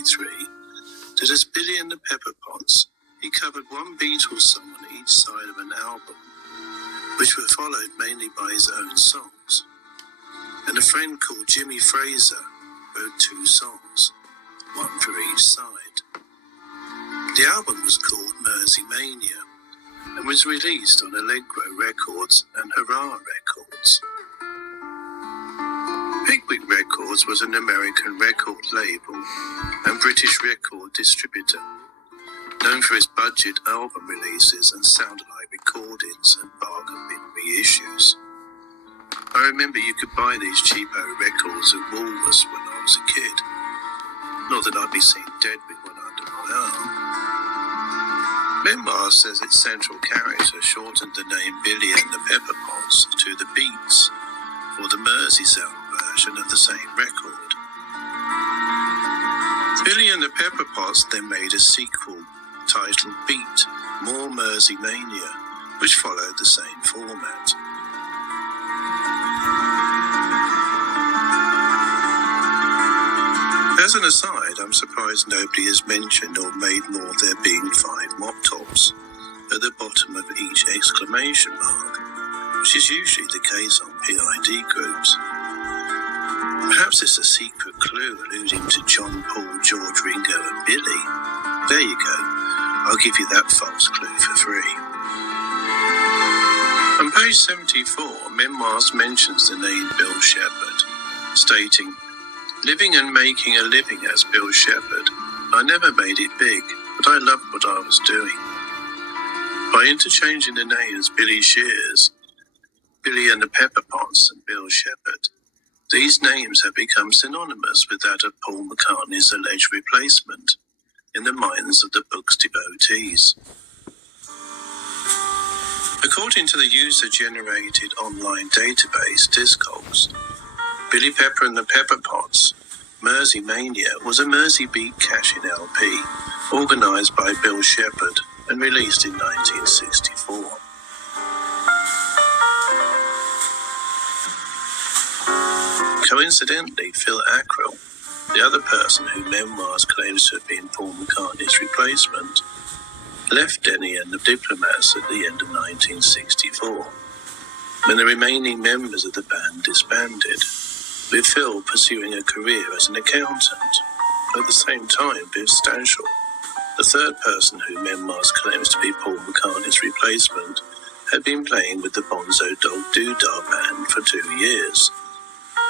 1993 that as Billy and the Pepper Pots, he covered one Beatles song on each side of an album, which were followed mainly by his own songs. And a friend called Jimmy Fraser wrote 2 songs, one for each side. The album was called Mersey Mania and was released on Allegro Records and Hurrah Records. Pickwick Records was an American record label and British record distributor, known for its budget album releases and sound-alike recordings and bargain bin reissues. I remember you could buy these cheapo records at Woolworths when I was a kid. Not that I'd be seen dead with one under my arm. Memoir says its central character shortened the name Billy and the Pepper Pots to the Beats, for the Merseysound version of the same record. Billy and the Pepper Pots then made a sequel titled Beat, More Mersey Mania, which followed the same format. As an aside, I'm surprised nobody has mentioned or made more of there being 5 mop tops at the bottom of each exclamation mark, which is usually the case on PID groups. Perhaps it's a secret clue alluding to John, Paul, George, Ringo and Billy. There you go. I'll give you that false clue for free. On page 74, Memoirs mentions the name Bill Shepherd, stating, "Living and making a living as Bill Shepherd, I never made it big, but I loved what I was doing." By interchanging the names Billy Shears, Billy and the Pepper Pots and Bill Shepherd, these names have become synonymous with that of Paul McCartney's alleged replacement in the minds of the book's devotees. According to the user-generated online database Discogs, Billy Pepper and the Pepper Pots, Mersey Mania was a Mersey beat cash-in LP organised by Bill Shepherd and released in 1964. Coincidentally, Phil Ackrell, the other person who Memoirs claims to have been Paul McCartney's replacement, left Denny and the Diplomats at the end of 1964, when the remaining members of the band disbanded, with Phil pursuing a career as an accountant. At the same time, Viv Stanshall, the third person who Memoirs claims to be Paul McCartney's replacement, had been playing with the Bonzo Dog Doodah Band for 2 years,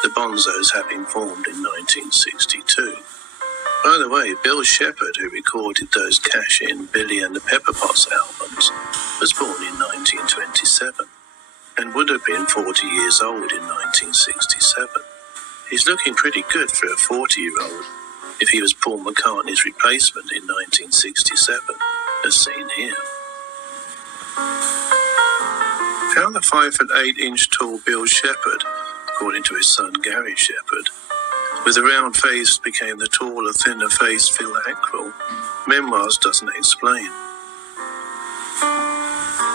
the Bonzos having formed in 1962. By the way, Bill Shepherd, who recorded those cash-in Billy and the Pepper Pots albums, was born in 1927 and would have been 40 years old in 1967. He's looking pretty good for a 40-year-old if he was Paul McCartney's replacement in 1967, as seen here. How the 5'8" tall Bill Shepherd, according to his son Gary Shepherd, with a round face became the taller, thinner-faced Phil Ackrell, Memoirs doesn't explain.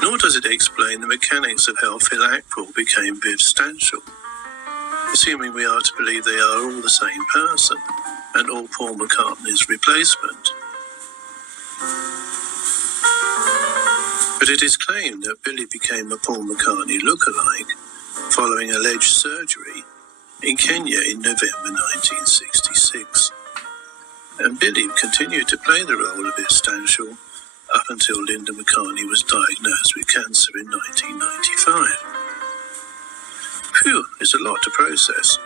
Nor does it explain the mechanics of how Phil Ackrell became Viv Stanshall, assuming we are to believe they are all the same person and all Paul McCartney's replacement. But it is claimed that Billy became a Paul McCartney lookalike following alleged surgery in Kenya in November 1966. And Billy continued to play the role of Viv Stanshall up until Linda McCartney was diagnosed with cancer in 1995. Phew, it's a lot to process.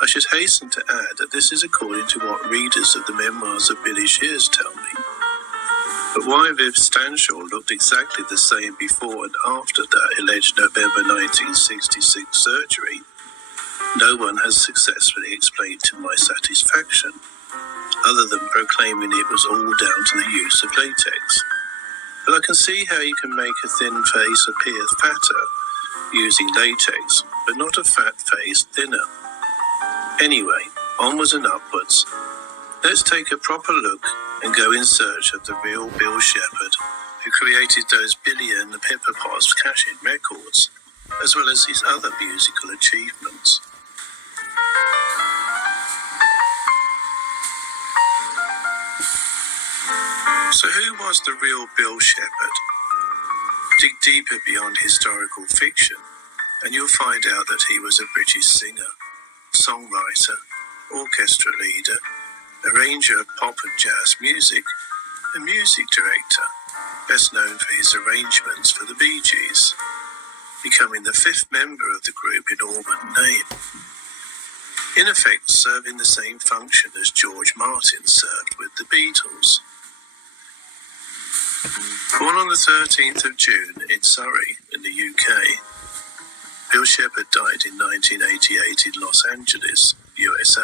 I should hasten to add that this is according to what readers of the Memoirs of Billy Shears tell me. But why Viv Stanshall looked exactly the same before and after that alleged November 1966 surgery, no one has successfully explained to my satisfaction, other than proclaiming it was all down to the use of latex. But I can see how you can make a thin face appear fatter using latex, but not a fat face thinner. Anyway, onwards and upwards. Let's take a proper look and go in search of the real Bill Shepherd, who created those Billy and the Pepper Pots cash-in records, as well as his other musical achievements. So who was the real Bill Shepherd? Dig deeper beyond historical fiction, and you'll find out that he was a British singer, songwriter, orchestra leader, arranger of pop and jazz music, and music director, best known for his arrangements for the Bee Gees, becoming the fifth member of the group in all but name. In effect, serving the same function as George Martin served with the Beatles. Born on the 13th of June in Surrey, in the UK, Bill Shepherd died in 1988 in Los Angeles, USA,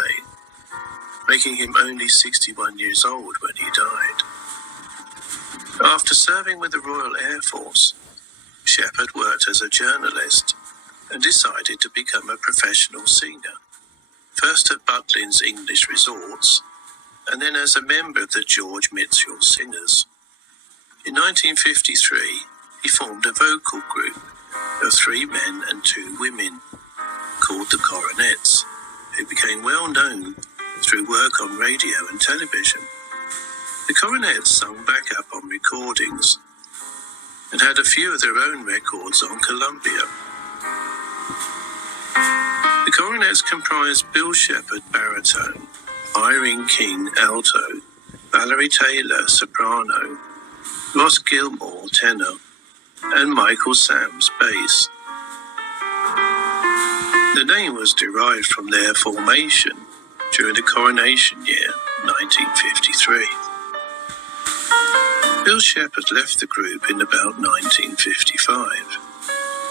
making him only 61 years old when he died. After serving with the Royal Air Force, Shepherd worked as a journalist and decided to become a professional singer, first at Butlin's English Resorts, and then as a member of the George Mitchell Singers. In 1953, he formed a vocal group of 3 men and 2 women called the Coronets, who became well known through work on radio and television. The Coronets sung backup on recordings and had a few of their own records on Columbia. The Coronets comprised Bill Shepherd, baritone, Irene King, alto, Valerie Taylor, soprano, Ross Gilmore, tenor, and Michael Sams, bass. The name was derived from their formation during the coronation year, 1953. Bill Shepherd left the group in about 1955,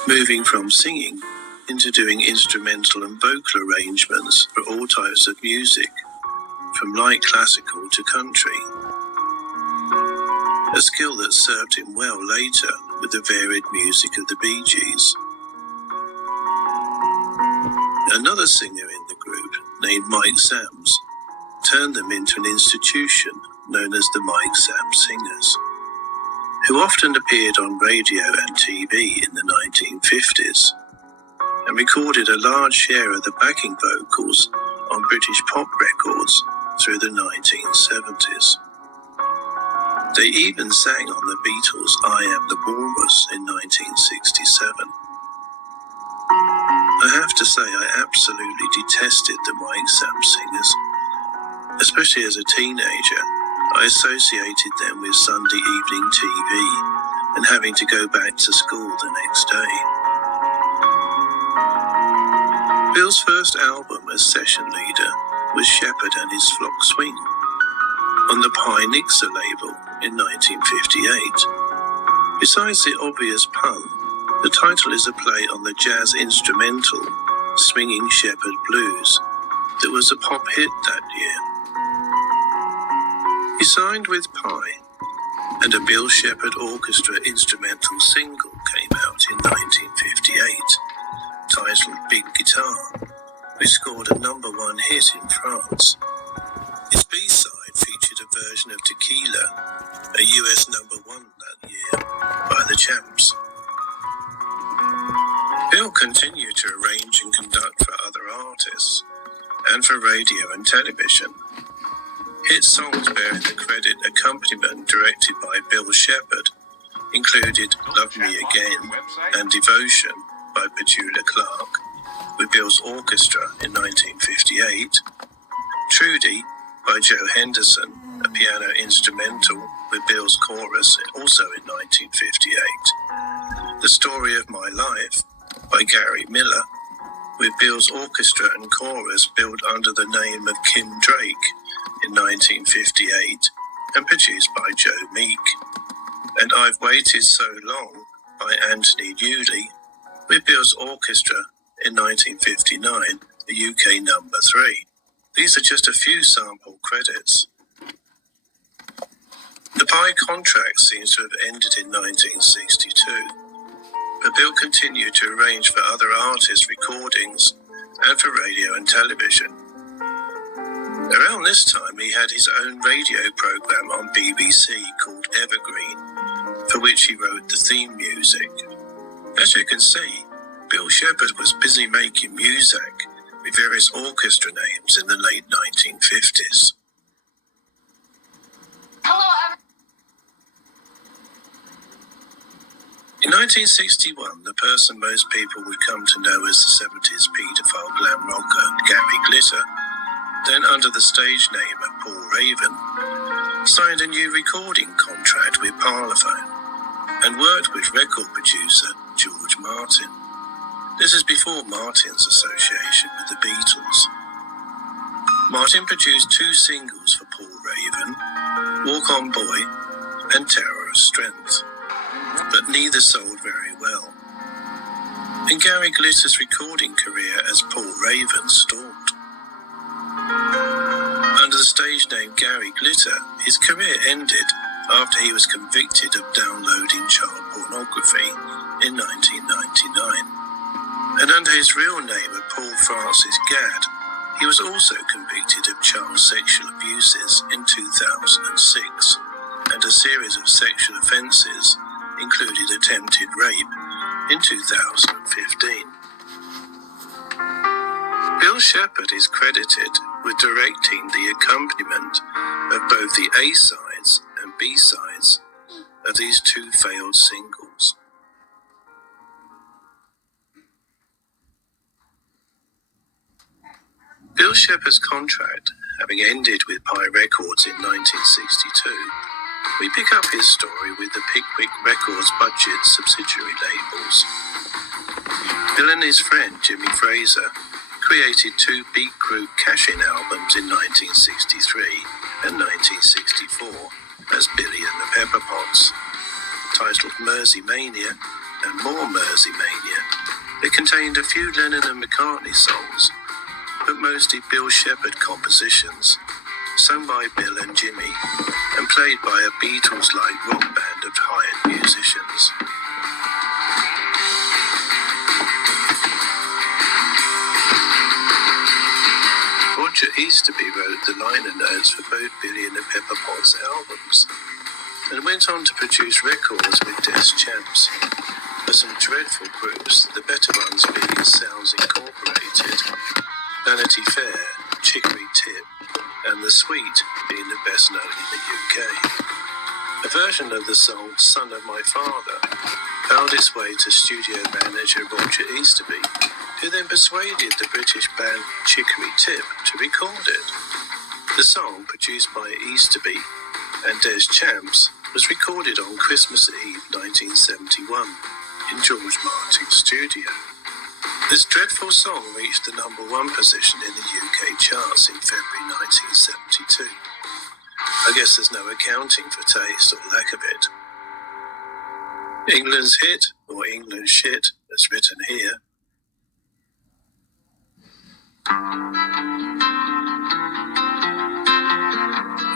moving from singing into doing instrumental and vocal arrangements for all types of music, from light classical to country, a skill that served him well later with the varied music of the Bee Gees. Another singer in the group, named Mike Sams, turned them into an institution known as the Mike Sams Singers, who often appeared on radio and TV in the 1950s and recorded a large share of the backing vocals on British pop records through the 1970s. They even sang on the Beatles' I Am the Walrus in 1967. I have to say I absolutely detested the Mike Sams Singers. Especially as a teenager, I associated them with Sunday evening TV and having to go back to school the next day. Bill's first album as session leader was Shepherd and His Flock Swing on the Pie Nixer label in 1958. Besides the obvious pun, the title is a play on the jazz instrumental Swinging Shepherd Blues that was a pop hit that year. He signed with Pie, and a Bill Shepherd Orchestra instrumental single came out in 1958, titled Big Guitar, which scored a #1 hit in France. Its B-side featured a version of Tequila, a US #1 that year, by the Champs. Bill continued to arrange and conduct for other artists, and for radio and television. Hit songs bearing the credit accompaniment directed by Bill Shepherd included Love Me Again and Devotion by Petula Clark, with Bill's orchestra in 1958, Trudy by Joe Henderson, a piano instrumental with Bill's chorus also in 1958, The Story of My Life by Gary Miller, with Bill's orchestra and chorus built under the name of Kim Drake in 1958 and produced by Joe Meek, and I've Waited So Long by Anthony Newley, with Bill's orchestra in 1959, the UK #3. These are just a few sample credits. The Pie contract seems to have ended in 1962, but Bill continued to arrange for other artists' recordings and for radio and television. Around this time, he had his own radio program on BBC called Evergreen, for which he wrote the theme music. As you can see, Bill Shepherd was busy making music with various orchestra names in the late 1950s. In 1961, the person most people would come to know as the 70s paedophile glam rocker Gary Glitter, then under the stage name of Paul Raven, signed a new recording contract with Parlophone and worked with record producer George Martin. This is before Martin's association with the Beatles. Martin produced 2 singles for Paul Raven, Walk On Boy and Terror of Strength, but neither sold very well. And Gary Glitter's recording career as Paul Raven stalled. Under the stage name Gary Glitter, his career ended after he was convicted of downloading child pornography in 1999. And under his real name of Paul Francis Gadd, he was also convicted of child sexual abuses in 2006, and a series of sexual offences included attempted rape in 2015. Bill Shepherd is credited with directing the accompaniment of both the A-sides and B-sides of these 2 failed singles. Bill Shepherd's contract having ended with Pye Records in 1962, we pick up his story with the Pickwick Records budget subsidiary labels. Bill and his friend Jimmy Fraser created 2 beat group cash-in albums in 1963 and 1964 as Billy and the Pepper Pots, titled Mersey Mania and More Mersey Mania. They contained a few Lennon and McCartney songs, but mostly Bill Shepherd compositions, sung by Bill and Jimmy, and played by a Beatles-like rock band of hired musicians. Roger Easterby wrote the liner notes for both Billy and the Pepper Pots albums, and went on to produce records with Des Champs for some dreadful groups, the better ones being Sounds Incorporated, Vanity Fair, Chicory Tip, and The Sweet being the best known in the UK. A version of the song Son of My Father found its way to studio manager Roger Easterby, who then persuaded the British band Chicory Tip to record it. The song, produced by Easterby and Des Champs, was recorded on Christmas Eve 1971 in George Martin's studio. This dreadful song reached the #1 position in the UK charts in February 1972. I guess there's no accounting for taste or lack of it. England's hit, or England's shit, as written here.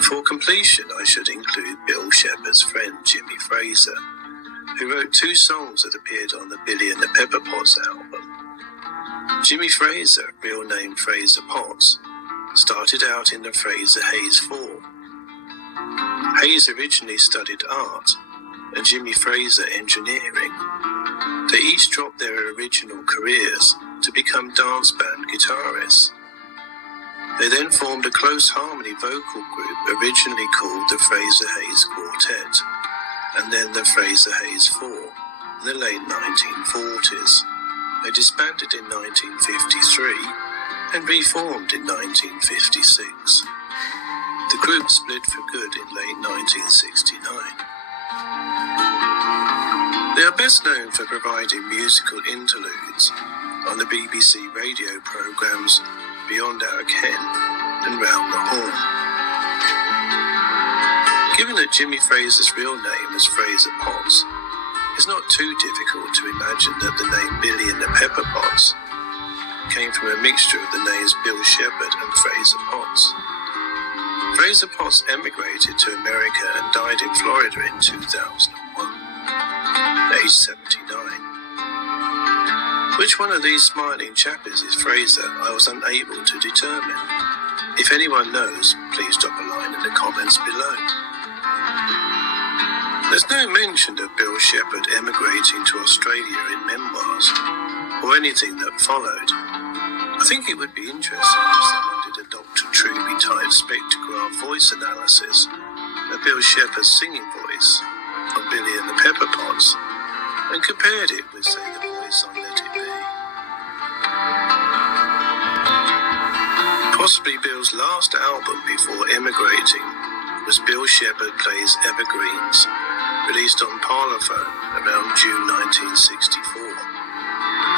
For completion, I should include Bill Shepherd's friend Jimmy Fraser, who wrote 2 songs that appeared on the Billy and the Pepper Pots album. Jimmy Fraser, real name Fraser Potts, started out in the Fraser Hayes 4. Hayes originally studied art, and Jimmy Fraser engineering. They each dropped their original careers to become dance band guitarists. They then formed a close harmony vocal group originally called the Fraser Hayes Quartet, and then the Fraser Hayes 4 in the late 1940s. They disbanded in 1953 and reformed in 1956. The group split for good in late 1969. They are best known for providing musical interludes on the BBC radio programmes Beyond Our Ken and Round the Horn. Given that Jimmy Fraser's real name is Fraser Potts, it's not too difficult to imagine that the name Billy and the Pepper Pots came from a mixture of the names Bill Shepherd and Fraser Potts. Fraser Potts emigrated to America and died in Florida in 2001, aged 79. Which one of these smiling chappies is Fraser, I was unable to determine. If anyone knows, please drop a line in the comments below. There's no mention of Bill Shepherd emigrating to Australia in memoirs, or anything that followed. I think it would be interesting if someone did a Dr. Truby-type spectrograph voice analysis of Bill Shepherd's singing voice on Billy and the Pepper Pots, and compared it with, say, the Boys' song Let It Be. Possibly Bill's last album before emigrating was Bill Shepherd Plays Evergreens, released on Parlophone around June 1964.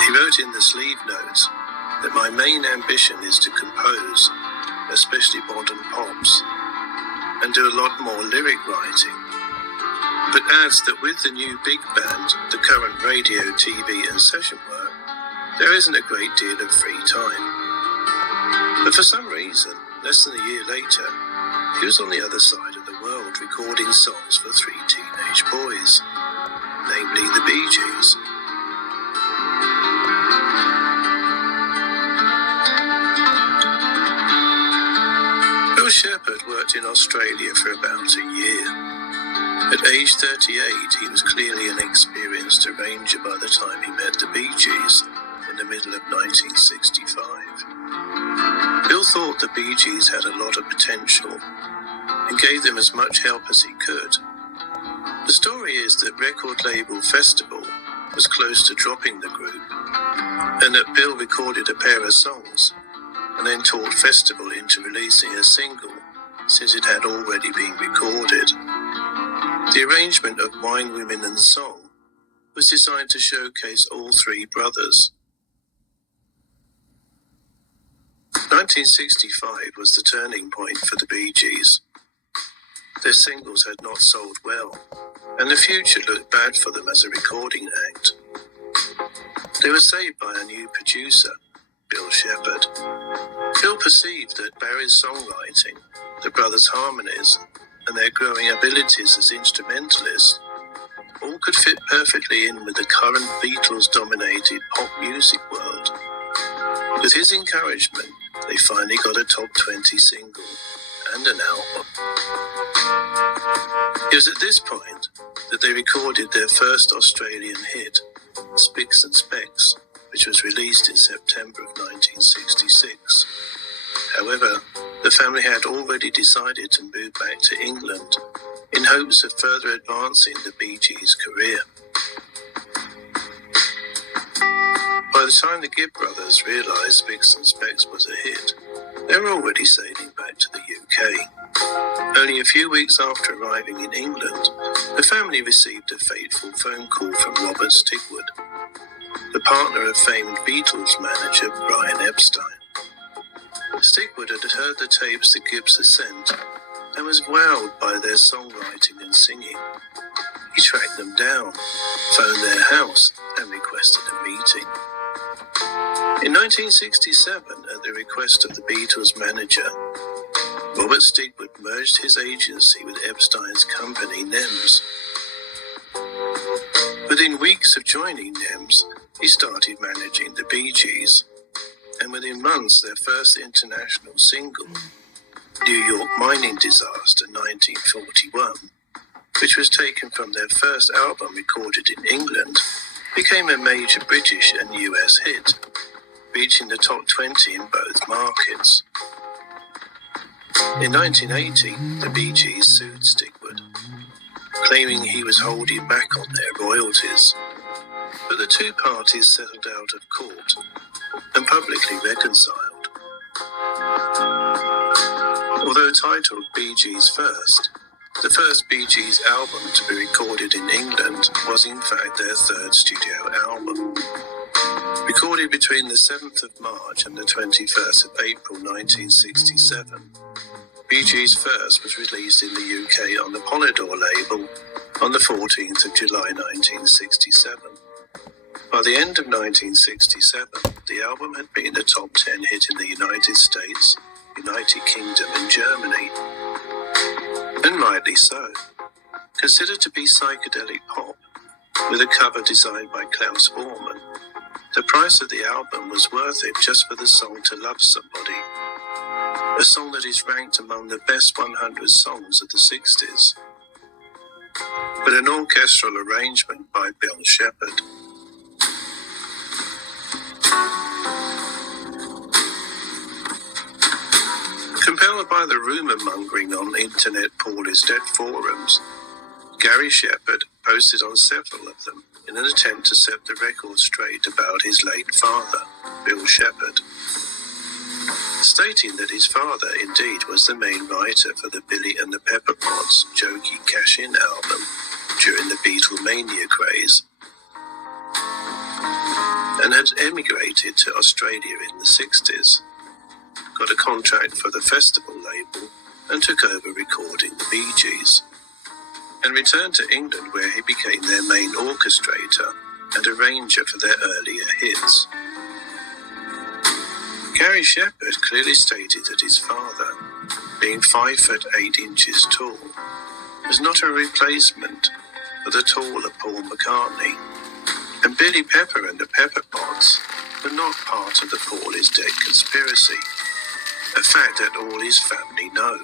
He wrote in the sleeve notes that my main ambition is to compose, especially modern pops, and do a lot more lyric writing, but adds that with the new big band, the current radio, TV and session work, there isn't a great deal of free time. But for some reason, less than a year later, he was on the other side of the world recording songs for 3 teenage boys, namely the Bee Gees. Bill Shepherd worked in Australia for about a year. At age 38, he was clearly an experienced arranger by the time he met the Bee Gees in the middle of 1965. Bill thought the Bee Gees had a lot of potential and gave them as much help as he could. The story is that record label Festival was close to dropping the group, and that Bill recorded a pair of songs and then talked Festival into releasing a single, since it had already been recorded. The arrangement of Wine, Women and Song was designed to showcase all 3 brothers. 1965 was the turning point for the Bee Gees. Their singles had not sold well, and the future looked bad for them as a recording act. They were saved by a new producer, Bill Shepherd. Bill perceived that Barry's songwriting, the brothers' harmonies, and their growing abilities as instrumentalists all could fit perfectly in with the current Beatles-dominated pop music world. With his encouragement, they finally got a top 20 single and an album. It was at this point that they recorded their first Australian hit, Spicks and Specks, which was released in September of 1966. However, the family had already decided to move back to England in hopes of further advancing the Bee Gees' career. By the time the Gibb brothers realised Spicks and Specks was a hit, they were already sailing back to the UK. Only a few weeks after arriving in England, the family received a fateful phone call from Robert Stigwood, the partner of famed Beatles manager Brian Epstein. Stigwood had heard the tapes the Gibbs had sent and was wowed by their songwriting and singing. He tracked them down, phoned their house, and requested a meeting. In 1967, at the request of the Beatles manager, Robert Stigwood merged his agency with Epstein's company, NEMS. Within weeks of joining NEMS, he started managing the Bee Gees, and within months their first international single, New York Mining Disaster 1941, which was taken from their first album recorded in England, became a major British and US hit, reaching the top 20 in both markets. In 1980, the Bee Gees sued Stigwood, claiming he was holding back on their royalties. But the two parties settled out of court and publicly reconciled. Although titled Bee Gees First, the first Bee Gees album to be recorded in England was in fact their third studio album. Recorded between the 7th of March and the 21st of April 1967, Bee Gees First was released in the UK on the Polydor label on the 14th of July 1967. By the end of 1967, the album had been a top 10 hit in the United States, United Kingdom and Germany. And rightly so. Considered to be psychedelic pop, with a cover designed by Klaus Voormann, the price of the album was worth it just for the song To Love Somebody, a song that is ranked among the best 100 songs of the 60s, with an orchestral arrangement by Bill Shepherd. Compelled by the rumour mongering on Internet Paul is Dead forums, Gary Shepherd posted on several of them in an attempt to set the record straight about his late father, Bill Shepherd, stating that his father indeed was the main writer for the Billy and the Pepperpots jokey cash-in album during the Beatlemania craze, and had emigrated to Australia in the 60s, got a contract for the festival label and took over recording the Bee Gees, and returned to England where he became their main orchestrator and arranger for their earlier hits. Gary Shepherd clearly stated that his father, being 5 foot 8 inches tall, was not a replacement for the taller Paul McCartney, and Billy Pepper and the Pepperpots were not part of the Paul is dead conspiracy, a fact that all his family know.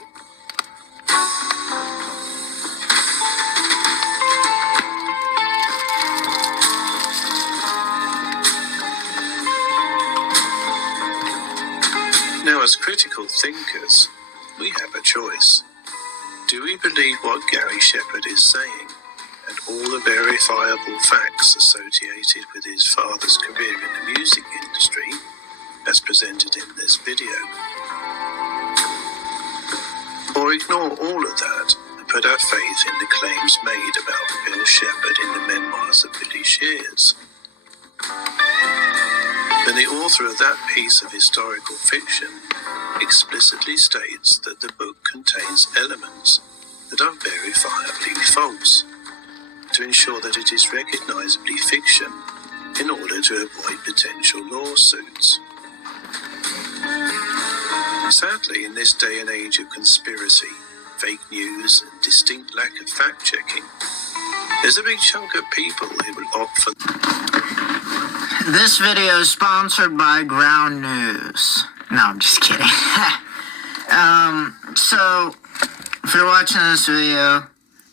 Now, as critical thinkers, we have a choice. Do we believe what Gary Shepherd is saying and all the verifiable facts associated with his father's career in the music industry, as presented in this video? Or ignore all of that and put our faith in the claims made about Bill Shepherd in the memoirs of Billy Shears? When the author of that piece of historical fiction explicitly states that the book contains elements that are verifiably false, to ensure that it is recognizably fiction in order to avoid potential lawsuits. Sadly, in this day and age of conspiracy, fake news, and distinct lack of fact-checking, there's a big chunk of people who will opt for... This video is sponsored by Ground News. No, I'm just kidding. So, if you're watching this video,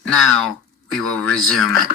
now we will resume it.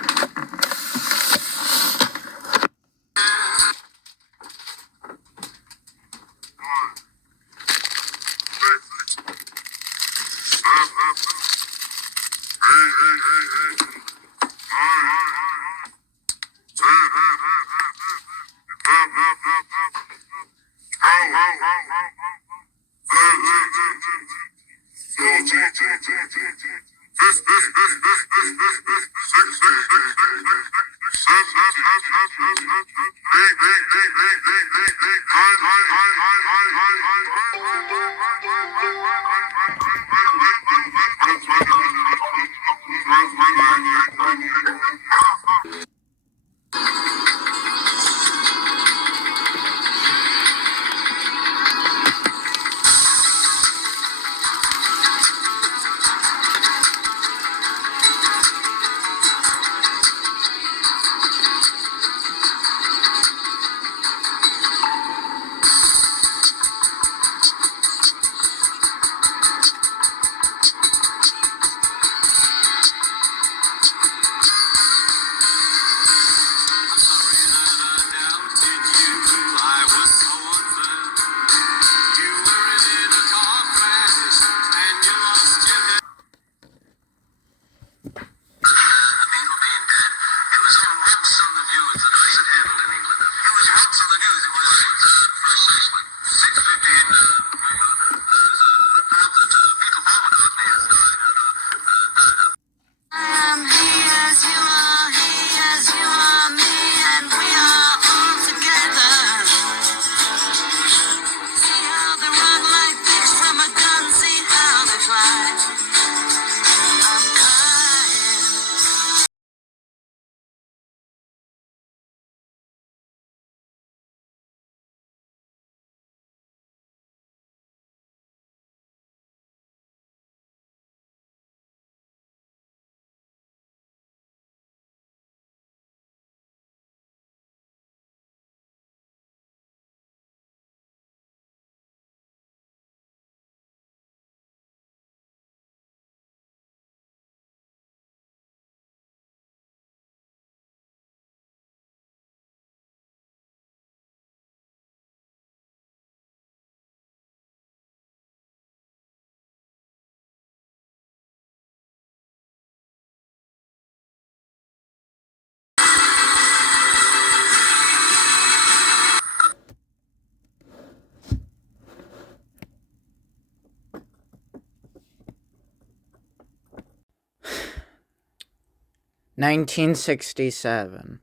1967.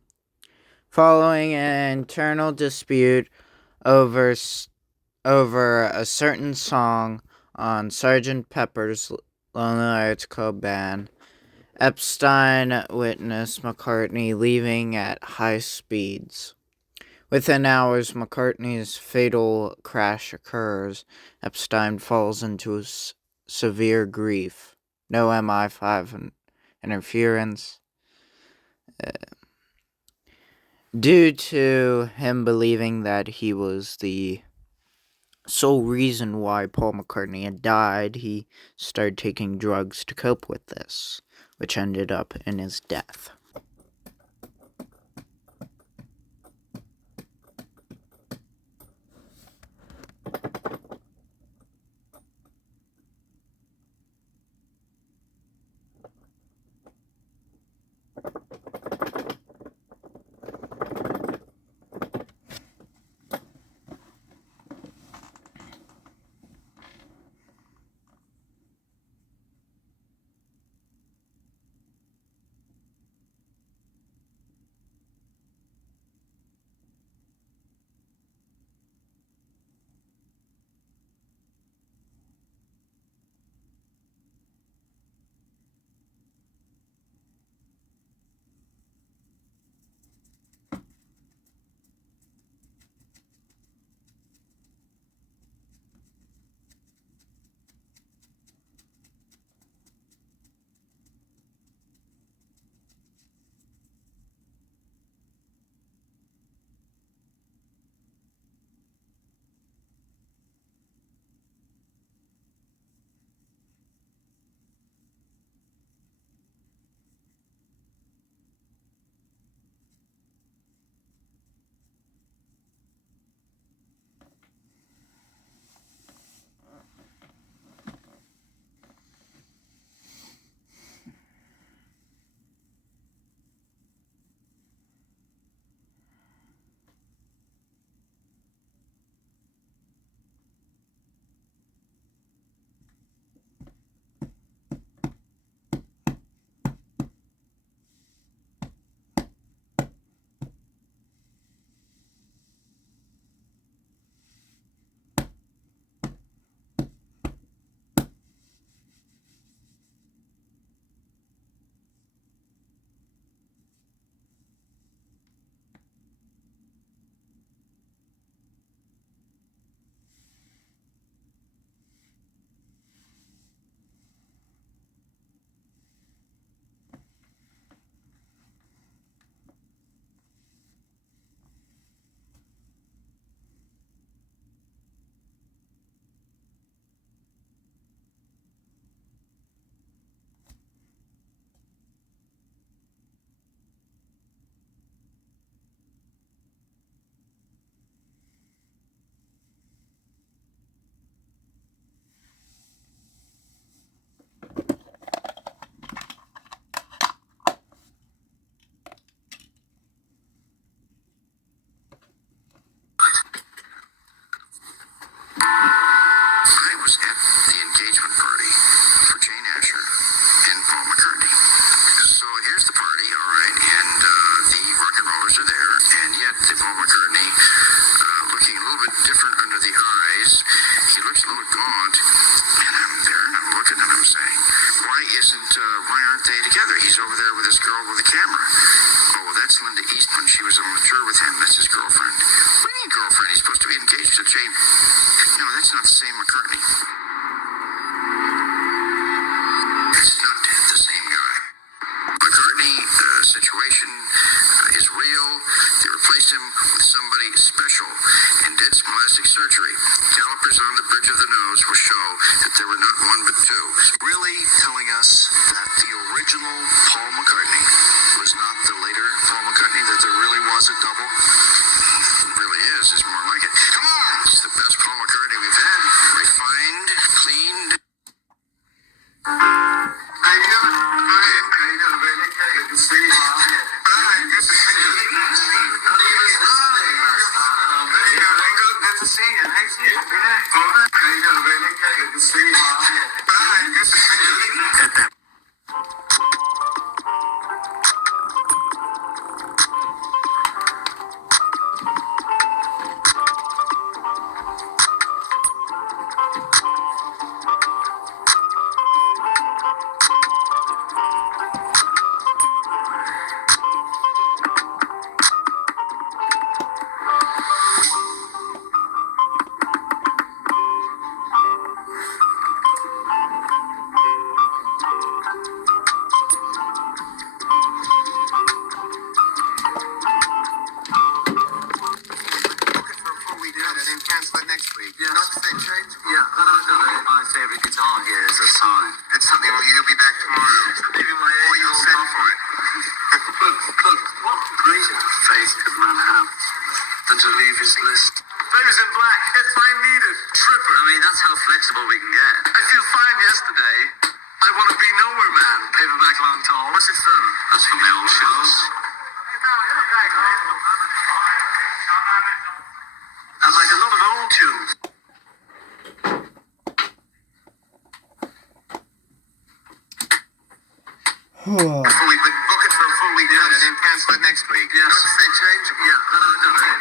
Following an internal dispute over a certain song on Sgt. Pepper's Lonely Hearts Club Band, Epstein witnessed McCartney leaving at high speeds. Within hours, McCartney's fatal crash occurs. Epstein falls into severe grief. No MI5 interference. Due to him believing that he was the sole reason why Paul McCartney had died, he started taking drugs to cope with this, which ended up in his death. I was at the engagement party for Jane Asher and Paul McCartney. So here's the party, all right, and the rock and rollers are there, and yet Paul McCartney, looking a little bit different under the eyes, he looks a little gaunt, and I'm there, and I'm looking, and I'm saying, why aren't they together? He's over there with this girl with a camera. Oh, well, that's Linda Eastman. She was on the tour with him. That's his girlfriend. What do you mean girlfriend? He's supposed to be engaged to Jane. No, that's not the same McCartney. It's not the same guy. McCartney situation is real. They replaced him with somebody special and did some plastic surgery. Calipers on the bridge of the nose will show that there were not one but two. Really telling us that the original Paul McCartney was not the later Paul McCartney, that there really was a double. It really is. It's more like it. Come on! It's the best Paul McCartney we've had. Refined, cleaned. How you doing? Hi. How you doing, baby? Good to see you. Hi. Good to see you. Good to see you. Thanks. How you doing, baby? Good to see you. Hi. Good to see you. how flexible we can get. I feel fine yesterday. I want to be nowhere man. Paperback long tall. What's it from? That's from the old shows. And like a lot of old tunes. Full week, book it for a full week, and then cancel it next week. Yes. Not say change. Yeah.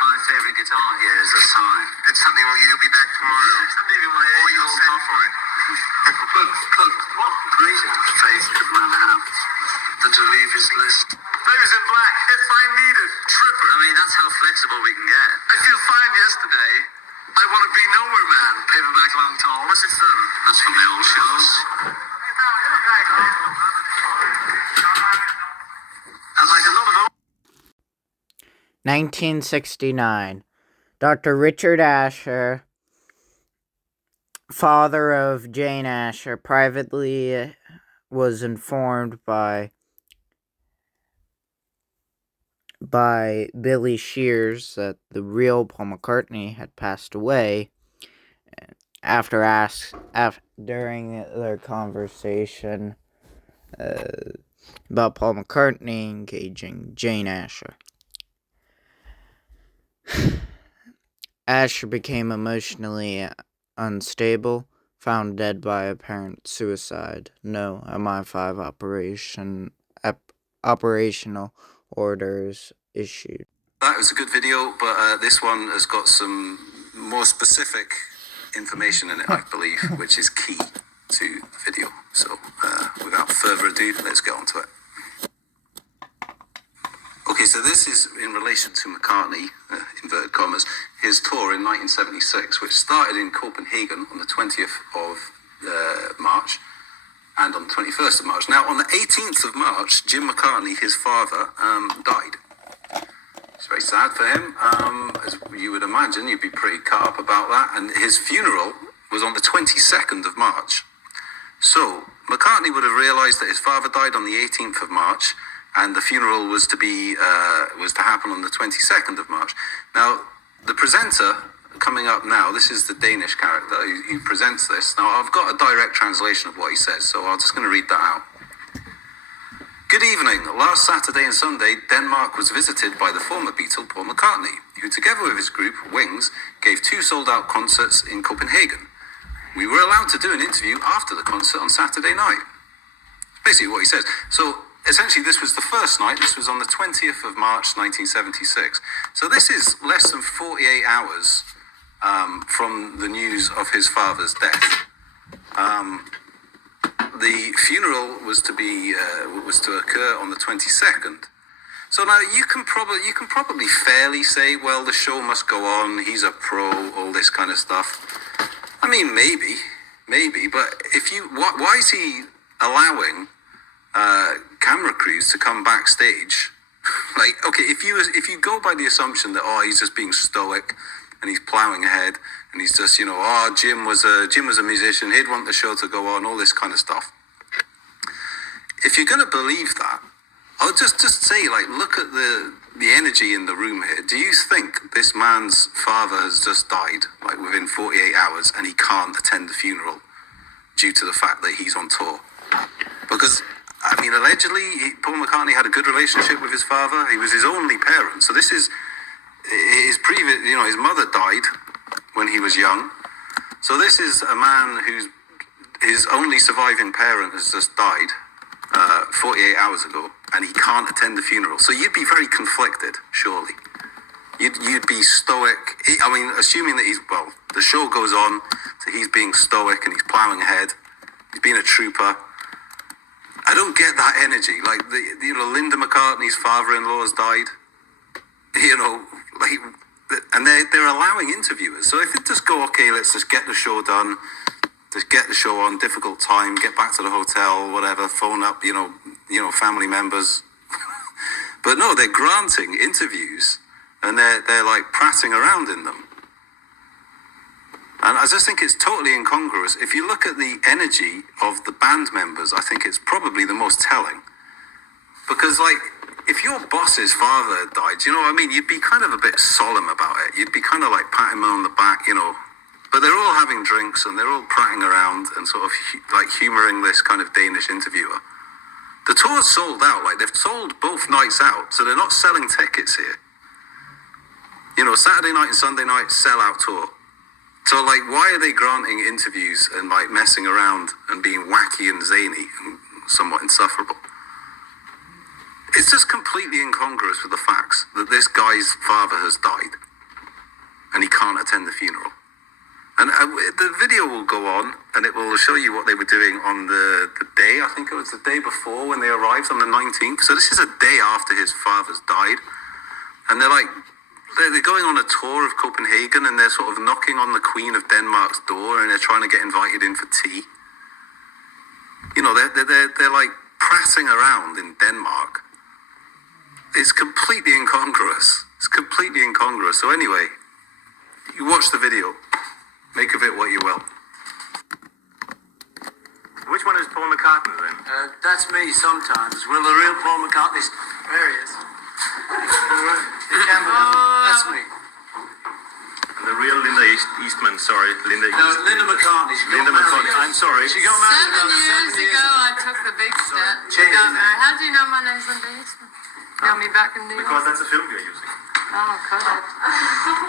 My favourite guitar here is a sign. It's something. Well, you'll be back tomorrow. Or you'll send for it. Look, what greater faith could man have than to leave his list? Those in black. If I need it, tripper. I mean, that's how flexible we can get. I feel fine yesterday. I want to be nowhere man. Paperback long tall. What's it from? That's from the old shows. And like a lot of 1969. Dr. Richard Asher, father of Jane Asher, privately was informed by Billy Shears that the real Paul McCartney had passed away during their conversation about Paul McCartney engaging Jane Asher. Asher became emotionally unstable, found dead by apparent suicide. No MI5 operational orders issued. That was a good video, but this one has got some more specific information in it, I believe, which is key to the video. So, without further ado, let's get on to it. Okay, so this is in relation to McCartney, inverted commas, his tour in 1976, which started in Copenhagen on the 20th of March and on the 21st of March. Now, on the 18th of March, Jim McCartney, his father, died. It's very sad for him. As you would imagine, you'd be pretty cut up about that. And his funeral was on the 22nd of March. So, McCartney would have realised that his father died on the 18th of March, and the funeral was to happen on the 22nd of March. Now, the presenter coming up now, this is the Danish character who presents this. Now, I've got a direct translation of what he says, so I'm just going to read that out. Good evening. Last Saturday and Sunday, Denmark was visited by the former Beatle, Paul McCartney, who together with his group, Wings, gave 2 sold-out concerts in Copenhagen. We were allowed to do an interview after the concert on Saturday night. Basically what he says. So, essentially, this was the first night. This was on the 20th of March, 1976. So this is less than 48 hours from the news of his father's death. The funeral was to occur on the 22nd. So now you can probably fairly say, well, the show must go on. He's a pro, all this kind of stuff. I mean, maybe, but why is he allowing camera crews to come backstage? Like, okay, if you go by the assumption that he's just being stoic and he's plowing ahead and he's just Jim was a musician, he'd want the show to go on, all this kind of stuff. If you're gonna believe that, I'll just say, like, look at the energy in the room here. Do you think this man's father has just died, like, within 48 hours, and he can't attend the funeral due to the fact that he's on tour? Because, I mean, allegedly, Paul McCartney had a good relationship with his father. He was his only parent. So this is his previous, his mother died when he was young. So this is a man his only surviving parent has just died 48 hours ago, and he can't attend the funeral. So you'd be very conflicted, surely. You'd be stoic. Assuming that the show goes on, so he's being stoic and he's plowing ahead. He's being a trooper. I don't get that energy. Like, Linda McCartney's father-in-law's died. And they're allowing interviewers. So if it just go, okay, let's just get the show done, just get the show on, difficult time, get back to the hotel, whatever, phone up, family members. But no, they're granting interviews, and they're like prattling around in them. And I just think it's totally incongruous. If you look at the energy of the band members, I think it's probably the most telling. Because, like, if your boss's father died, you'd be kind of a bit solemn about it. You'd be kind of like patting him on the back, But they're all having drinks and they're all prattling around and sort of like humouring this kind of Danish interviewer. The tour's sold out, like they've sold both nights out, so they're not selling tickets here. You know, Saturday night and Sunday night, sell-out tour. So like, why are they granting interviews and like messing around and being wacky and zany and somewhat insufferable? It's just completely incongruous with the facts that this guy's father has died and he can't attend the funeral. And the video will go on and it will show you what they were doing on the day, I think it was the day before when they arrived on the 19th. So this is a day after his father's died. And they're going on a tour of Copenhagen and they're sort of knocking on the Queen of Denmark's door and they're trying to get invited in for tea. You know, they're like prattling around in Denmark. It's completely incongruous. So anyway, you watch the video. Make of it what you will. Which one is Paul McCartney then? That's me sometimes. Well, the real Paul McCartney's... There he is. That's me. And the real Linda Eastman, sorry, Linda No, Eastman. Linda McCartney. She got Linda married. McCartney, I'm sorry. She got married 7 years ago, I took the big step. Change Got your name. married. How do you know my name's Linda Eastman? Know me back in New York? Because that's a film you're using. Oh, could it?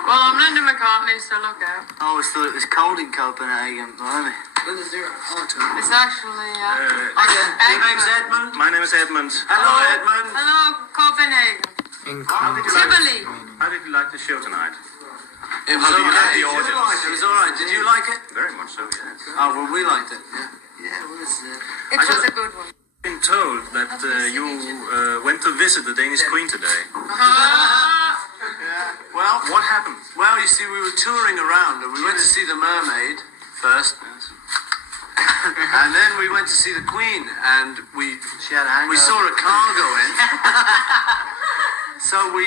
Well, I'm Linda McCartney, so look out. I always thought it was cold in Copenhagen, blimey. Linda Zero. It's actually, Your name's Edmund? My name is Edmund. Hello, Edmund. Hello, Copenhagen. How did you like, Tivoli. how did you like the show tonight? It was How do you like the alright. audience? It was alright. Did you like it? Very much so, yeah. Oh, well, we liked it. Yeah. Yeah, it was... It was a good one. I've been told that you went to visit the Danish Queen today. Yeah. Well, What happened? well, you see, we were touring around and we went to see the Mermaid first. And then we went to see the Queen and we saw a car go in. So we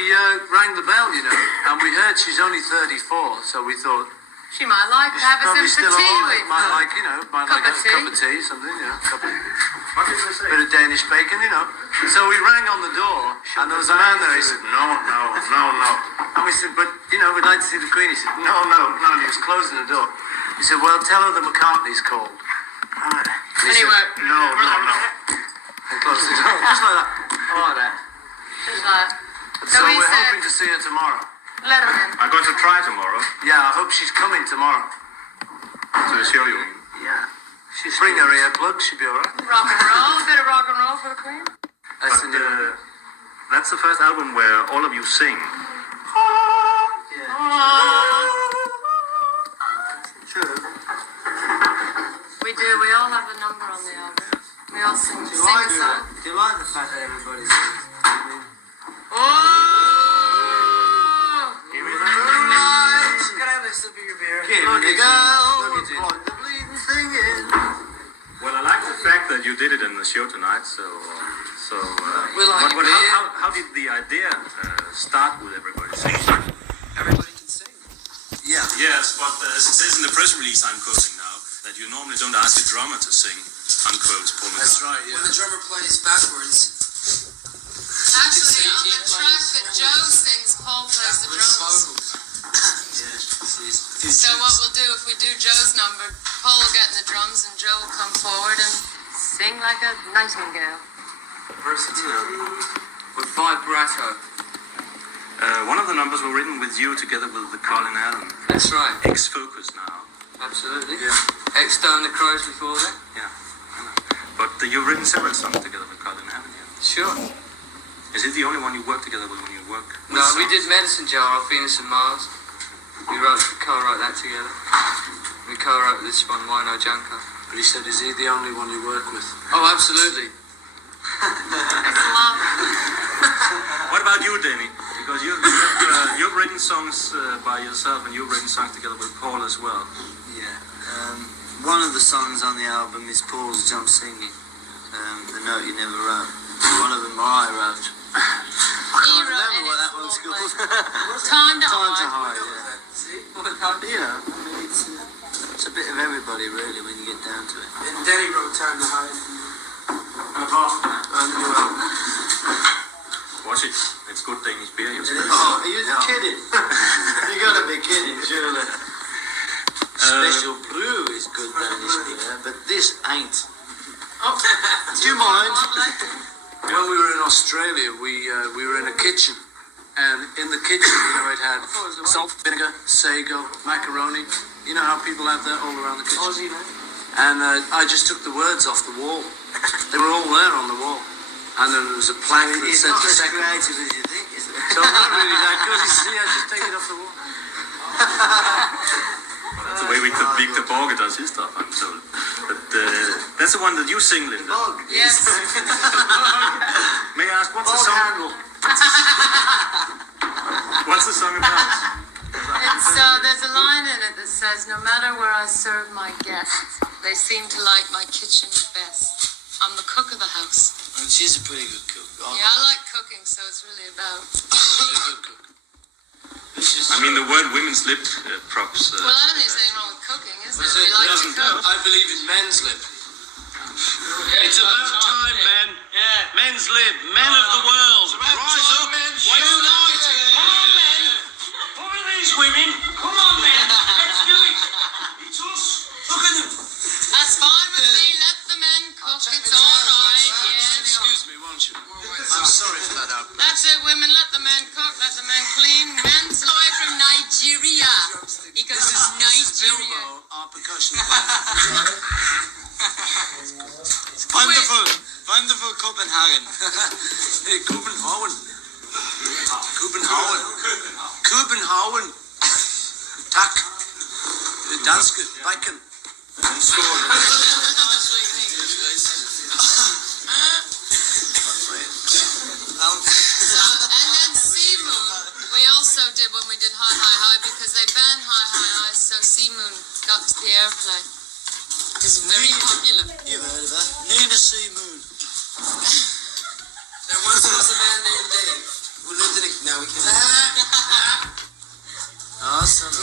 rang the bell, you know, and we heard she's only 34, so we thought She might like to she's have us probably in for still tea alive. with Might her. like, you know, might like a cup of tea, something, you know, What did they say? bit of Danish bacon, you know. So we rang on the door, and there was a man there. He said, no. And we said, but, you know, we'd like to see the Queen. He said, no. And he was closing the door. He said, well, tell her the McCartney's called. And he Anyway. said, no. And closed the door, just like that. All like that. She's like, So he we're said, hoping to see her tomorrow. let her in. I'm going to try tomorrow Yeah, I hope she's coming tomorrow. to show you. Yeah. Bring her earplugs, she'll be alright. Rock and roll, a bit of rock and roll for the Queen. That's the But new that's the first album where all of you sing. True. We do, we all have a number on the album. We all sing a song. Do you like the fact that everybody sings? Oh! Give me the moonlight. Can I have this sip of your beer? Give me the girl. Plug the bleeding thing in. Well, I like the fact that you did it in the show tonight. So We like it, yeah. how did the idea start with everybody singing? Everybody can sing. Yeah. Yes, but it says in the press release I'm quoting now that you normally don't ask a drummer to sing, unquote, Paul McCartney. That's right, yeah. When the drummer plays backwards, Actually, on the track that Joe sings, Paul plays the with drums. vocals. So what we'll do, if we do Joe's number, Paul will get in the drums and Joe will come forward and sing like a nightingale. Versatile. With vibrato. One of the numbers were written with you together with the Colin Allen. That's right. Ex-Focus now. Absolutely. Yeah. X-Down the Crows before that. Yeah. I know. But you've written several songs together with Colin, haven't you? Sure. Is it the only one you work together with when you work? No, we did Medicine Jar off Venus and Mars. We co-wrote that together. We co-wrote this one, Why No Junker. But he said, is he the only one you work with? Oh, absolutely. It's a lot. What about you, Danny? Because you've written songs by yourself and you've written songs together with Paul as well. Yeah. One of the songs on the album is Paul's Jump Singing. The Note You Never Wrote. One of them I wrote. I can't remember what that one's called. Time to Time to hide. Hide, yeah. See? You know, I mean, it's a bit of everybody really when you get down to it. And Denny wrote Time to Hide. And apart from that, Watch it. It's good Danish beer. You're Oh, are you kidding? You gotta be kidding, surely. this ain't. Oh, Do you mind? when we were in Australia, we were in a kitchen, and in the kitchen, it had salt, vinegar, sago, macaroni. You know how people have that all around the kitchen. And I just took the words off the wall. They were all there on the wall, and then there was a plank that It's said not the as second. creative as you think, is it? So I'm not really that good. You see, I just take it off the wall. That's the way we could Victor Borge does his stuff, I'm told. But that's the one that you sing, Linda. Yes. May I ask, what's the Bog song? handle. What's the song about? There's a line in it that says, "No matter where I serve my guests, they seem to like my kitchen best. I'm the cook of the house." And she's a pretty good cook. Yeah, I like cooking, so it's really about. She's a good cook. I mean, the word women's lip props. Well, I don't think there's anything wrong with cooking, is there? We like to cook. I believe in men's lib. It's about time, men. Yeah. Men's lib. Men of the world. Rise up. Unite. Come on, men. What are these women? Come on, men. Let's do it. It's us. Look at them. That's fine with me. Let the men cook. It's all right. Yes. Excuse me, won't you? I'm sorry for that outburst. That's it, women. Let the men cook. Let the men clean. Men's away from Nigeria. He goes to Nigeria. Bilbo, our percussion player. Wonderful. Wonderful Copenhagen. Hey, Copenhagen. Copenhagen. Copenhagen. Tak. Danske. Bacon. And then Sea Moon, we also did when we did Hi Hi Hi because they banned Hi Hi Hi, so Sea Moon got the airplay. It's very popular. You've heard of her. Nina C. Moon. There once was a man named Dave who lived in a... Now we can... Awesome.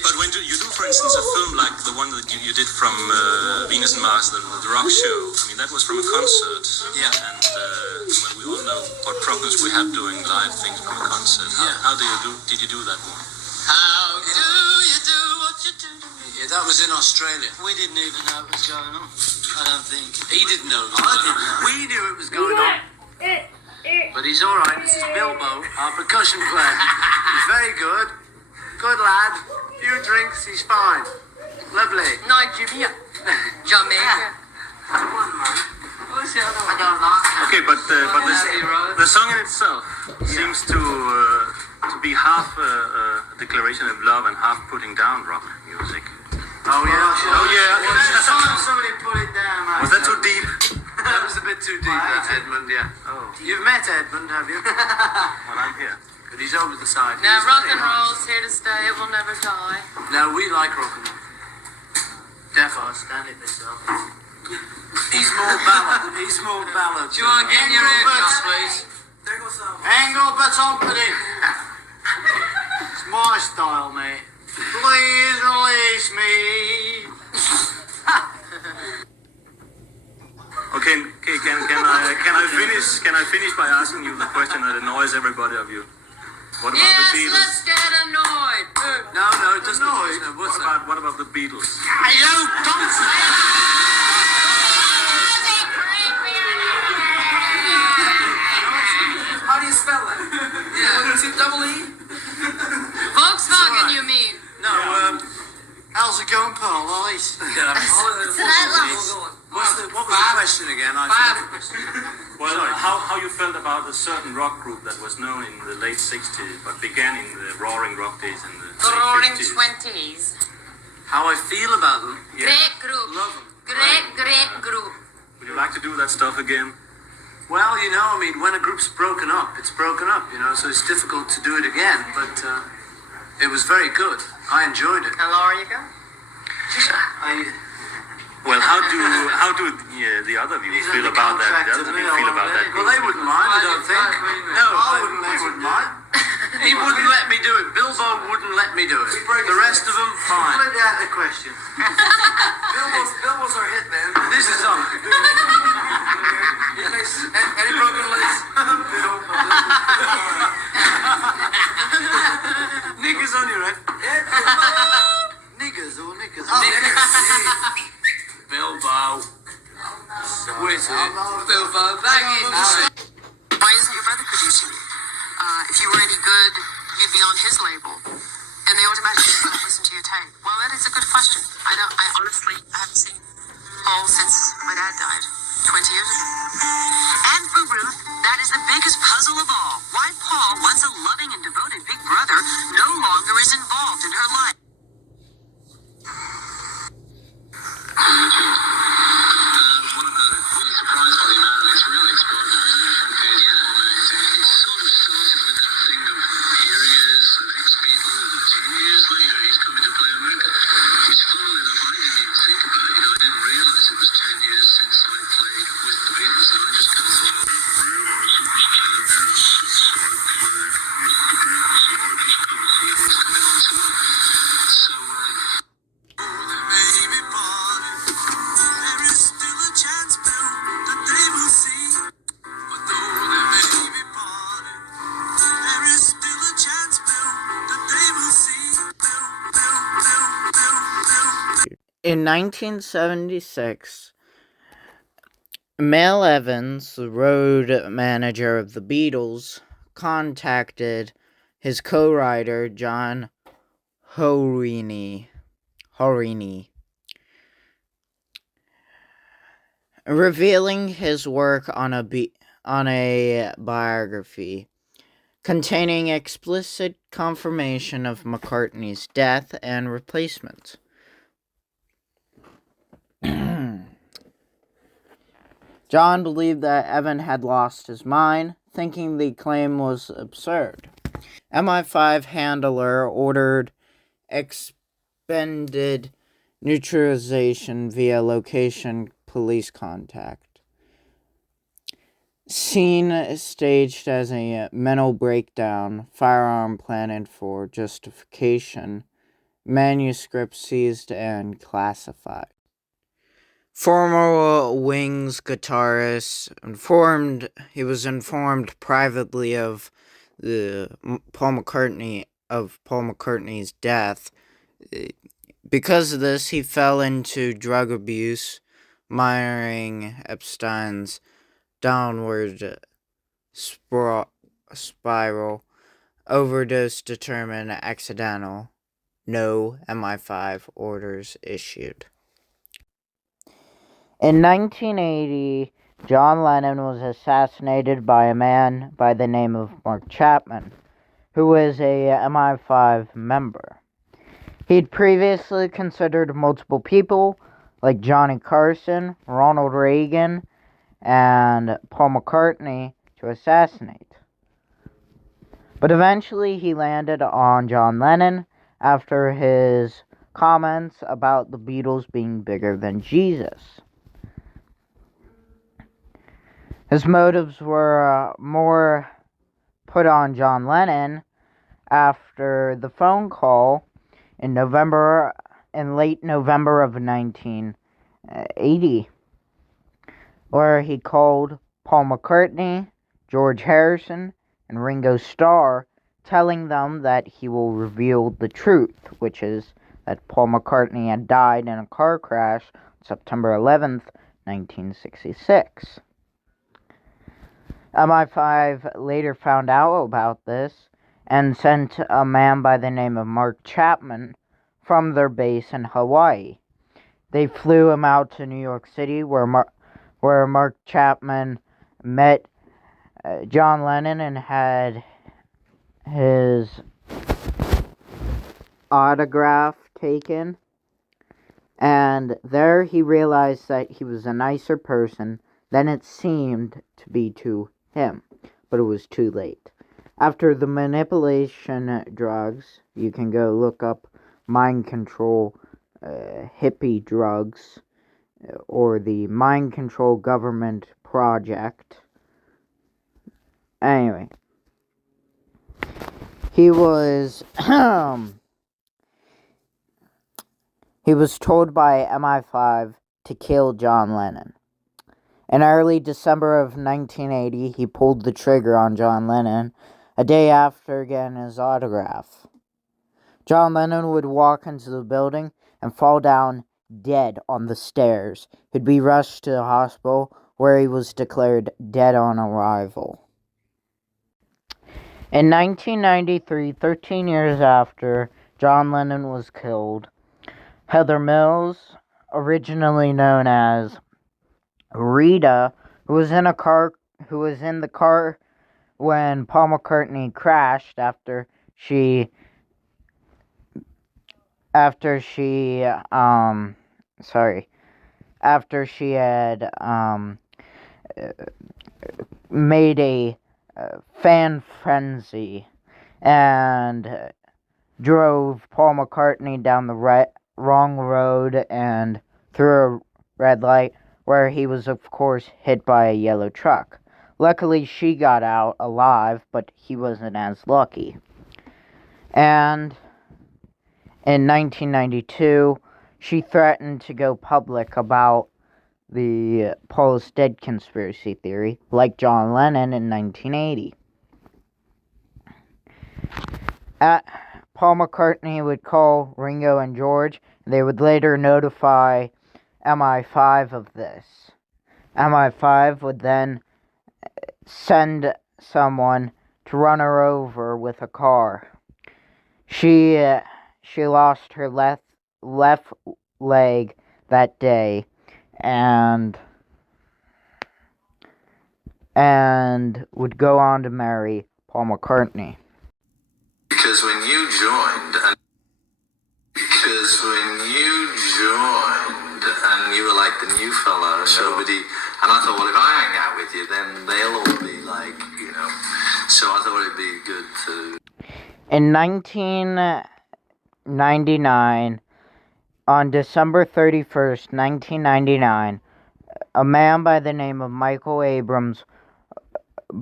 But when you do, for instance, a film like the one that you did from Venus and Mars, the rock show, I mean, that was from a concert. Yeah. And well, we all know what problems we have doing live things from a concert. How did you do that one? How do you do what you do? Yeah, that was in Australia. We didn't even know what was going on. I don't think. He didn't know. I didn't know. We knew it was going on. But he's all right. This is Bilbo, our percussion player. He's very good. Good lad. Few drinks, he's fine. Lovely. Nigeria. Jamaica. Okay, but the song in itself seems to be half a declaration of love and half putting down rock music. Oh, yeah. Oh, yeah. Somebody put it down, mate. Was that too deep? That was a bit too deep, that Edmund, yeah. Oh, You've met Edmund, have you? well, I'm here. But he's over the side. Now He's rock very and nice. roll's here to stay. It will never die. No, we like rock and roll. Definitely. Stand it myself. He's more ballad. He's more ballad. Do you want to get in your earbuds, please? There goes some. Engelbert's opening. It's my style, mate. Please release me. Okay, can I finish by asking you the question that annoys everybody of you? What about Yes, the Beatles? let's get annoyed. No, it doesn't. No, what's that? What about the Beatles? You don't say How do you spell that? Yeah. Is it double E? Volkswagen, you mean? No, how's it going, Paul? All right. What was the question again? I forgot. Well, how you felt about a certain rock group that was known in the late 60s, but began in the roaring rock days in the The Roaring late 50s? Twenties. How I feel about them? Great group. Love them. Great group. Would you like to do that stuff again? Well, I mean, when a group's broken up, it's broken up, so it's difficult to do it again, but it was very good. I enjoyed it. How low are you go? Well, how do the other of you feel about that? The other of you feel about that? Well, they wouldn't mind, I don't think. No, they wouldn't mind. He wouldn't let me do it. Bilbo wouldn't let me do it. The rest of them, fine. Split out the question. Bilbo's our hit man. This is on. He makes any broken legs. Niggas on you, right? Niggers or knickers. Bilbo. crazy. Bilbo Baggins. Why isn't your brother producing you? If you were any good, you'd be on his label. And they automatically listen to your tape. Well, that is a good question. I honestly haven't seen Paul since my dad died 20 years ago. And for Ruth, that is the biggest puzzle of all. Why Paul, once a loving and devoted big brother, no longer is involved in her life. Really surprised by the amount. It's really extraordinary. The front page is amazing. It sort of started with that thing of here he is, the next Beatle, and 10 years later he's coming to play America. Which, funnily enough, I didn't even think about. I didn't realise it was 10 years since I played with the Beatles, and I just kind of thought, he's coming on tour. So, In 1976, Mel Evans, the road manager of the Beatles, contacted his co-writer John Horini, revealing his work on a biography containing explicit confirmation of McCartney's death and replacement. John believed that Evan had lost his mind, thinking the claim was absurd. MI5 handler ordered expended neutralization via location police contact. Scene staged as a mental breakdown, firearm planted for justification, manuscript seized and classified. Former Wings guitarist he was informed privately of Paul McCartney's death. Because of this, he fell into drug abuse, mirroring Epstein's downward spiral. Overdose determined accidental. No MI5 orders issued. In 1980, John Lennon was assassinated by a man by the name of Mark Chapman, who was a MI5 member. He'd previously considered multiple people, like Johnny Carson, Ronald Reagan, and Paul McCartney, to assassinate. But eventually he landed on John Lennon after his comments about the Beatles being bigger than Jesus. His motives were more put on John Lennon after the phone call in late November of 1980, where he called Paul McCartney, George Harrison, and Ringo Starr, telling them that he will reveal the truth, which is that Paul McCartney had died in a car crash on September 11th, 1966. MI5 later found out about this and sent a man by the name of Mark Chapman from their base in Hawaii. They flew him out to New York City, where Mark Chapman met John Lennon and had his autograph taken. And there he realized that he was a nicer person than it seemed to be to him, but it was too late. After the manipulation drugs, you can go look up mind control hippie drugs or the mind control government project. Anyway, he was told by MI5 to kill John Lennon. In early December of 1980, he pulled the trigger on John Lennon a day after getting his autograph. John Lennon would walk into the building and fall down dead on the stairs. He'd be rushed to the hospital where he was declared dead on arrival. In 1993, 13 years after John Lennon was killed, Heather Mills, originally known as Rita, who was in the car when Paul McCartney crashed after she had made a fan frenzy and drove Paul McCartney down the wrong road and through a red light, where he was, of course, hit by a yellow truck. Luckily, she got out alive, but he wasn't as lucky. And in 1992, she threatened to go public about the Paul is dead conspiracy theory, like John Lennon in 1980. Paul McCartney would call Ringo and George, and they would later notify MI5 of this. MI5 would then send someone to run her over with a car. She lost her left leg that day, and would go on to marry Paul McCartney. Because when you joined, and you were like the new fella, and nobody, and I thought, well, if I hang out with you, then they'll all be like, so I thought it'd be good to. In 1999, on December 31st, 1999, a man by the name of Michael Abrams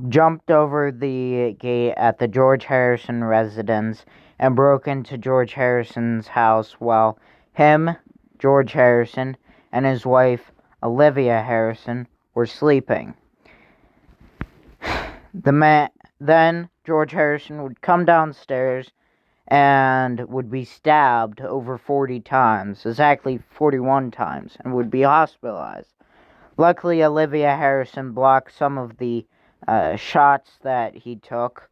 jumped over the gate at the George Harrison residence and broke into George Harrison's house while him, George Harrison, and his wife, Olivia Harrison, were sleeping. Then George Harrison would come downstairs and would be stabbed over 40 times, exactly 41 times, and would be hospitalized. Luckily, Olivia Harrison blocked some of the shots that he took,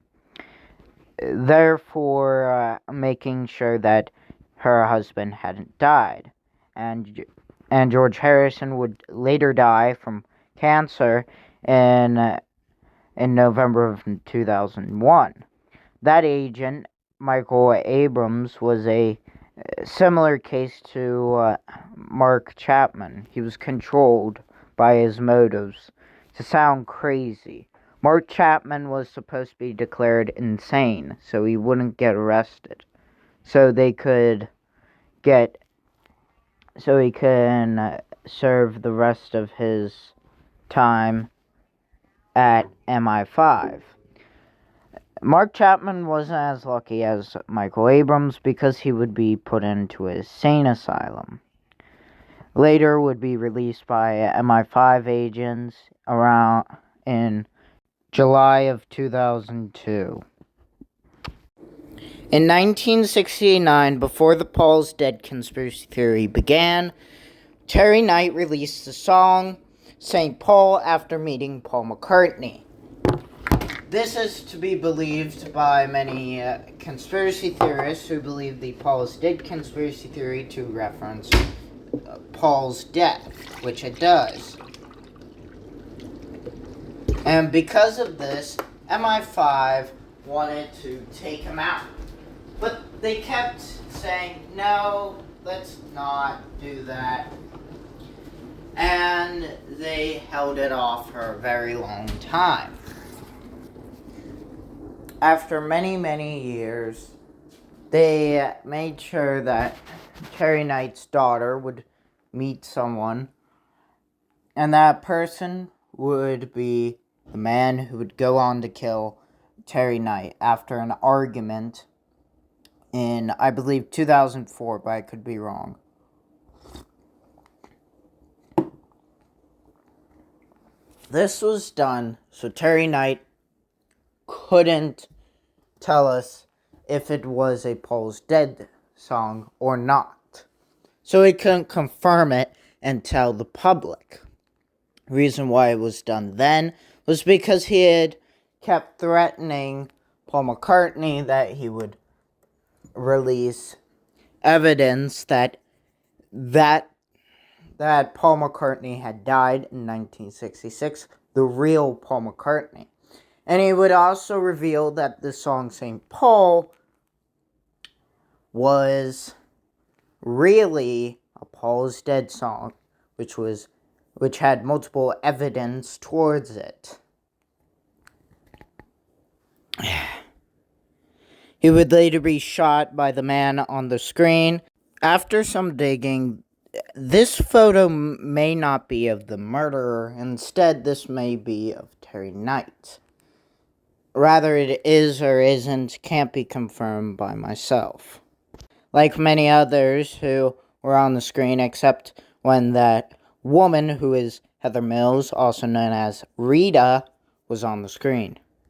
therefore making sure that her husband hadn't died. And George Harrison would later die from cancer in November of 2001. That agent, Michael Abrams, was a similar case to Mark Chapman. He was controlled by his motives to sound crazy. Mark Chapman was supposed to be declared insane, so he wouldn't get arrested. So he can serve the rest of his time at MI5. Mark Chapman wasn't as lucky as Michael Abrams because he would be put into a sane asylum. Later would be released by MI5 agents around in July of 2002. In 1969, before the Paul's dead conspiracy theory began, Terry Knight released the song St. Paul after meeting Paul McCartney. This is to be believed by many conspiracy theorists who believe the Paul's dead conspiracy theory to reference Paul's death, which it does. And because of this, MI5 wanted to take him out. But they kept saying, no, let's not do that. And they held it off for a very long time. After many, many years, they made sure that Terry Knight's daughter would meet someone, and that person would be the man who would go on to kill Terry Knight after an argument in, I believe, 2004, but I could be wrong. This was done so Terry Knight couldn't tell us if it was a Paul's Dead song or not. So he couldn't confirm it and tell the public. reason why it was done then was because he had kept threatening Paul McCartney that he would release evidence that Paul McCartney had died in 1966, the real Paul McCartney. And he would also reveal that the song St. Paul was really a Paul's Dead song, which had multiple evidence towards it. He would later be shot by the man on the screen. After some digging, this photo may not be of the murderer. Instead, this may be of Terry Knight. Rather, it is or isn't, can't be confirmed by myself. Like many others who were on the screen, except when that woman, who is Heather Mills, also known as Rita, was on the screen.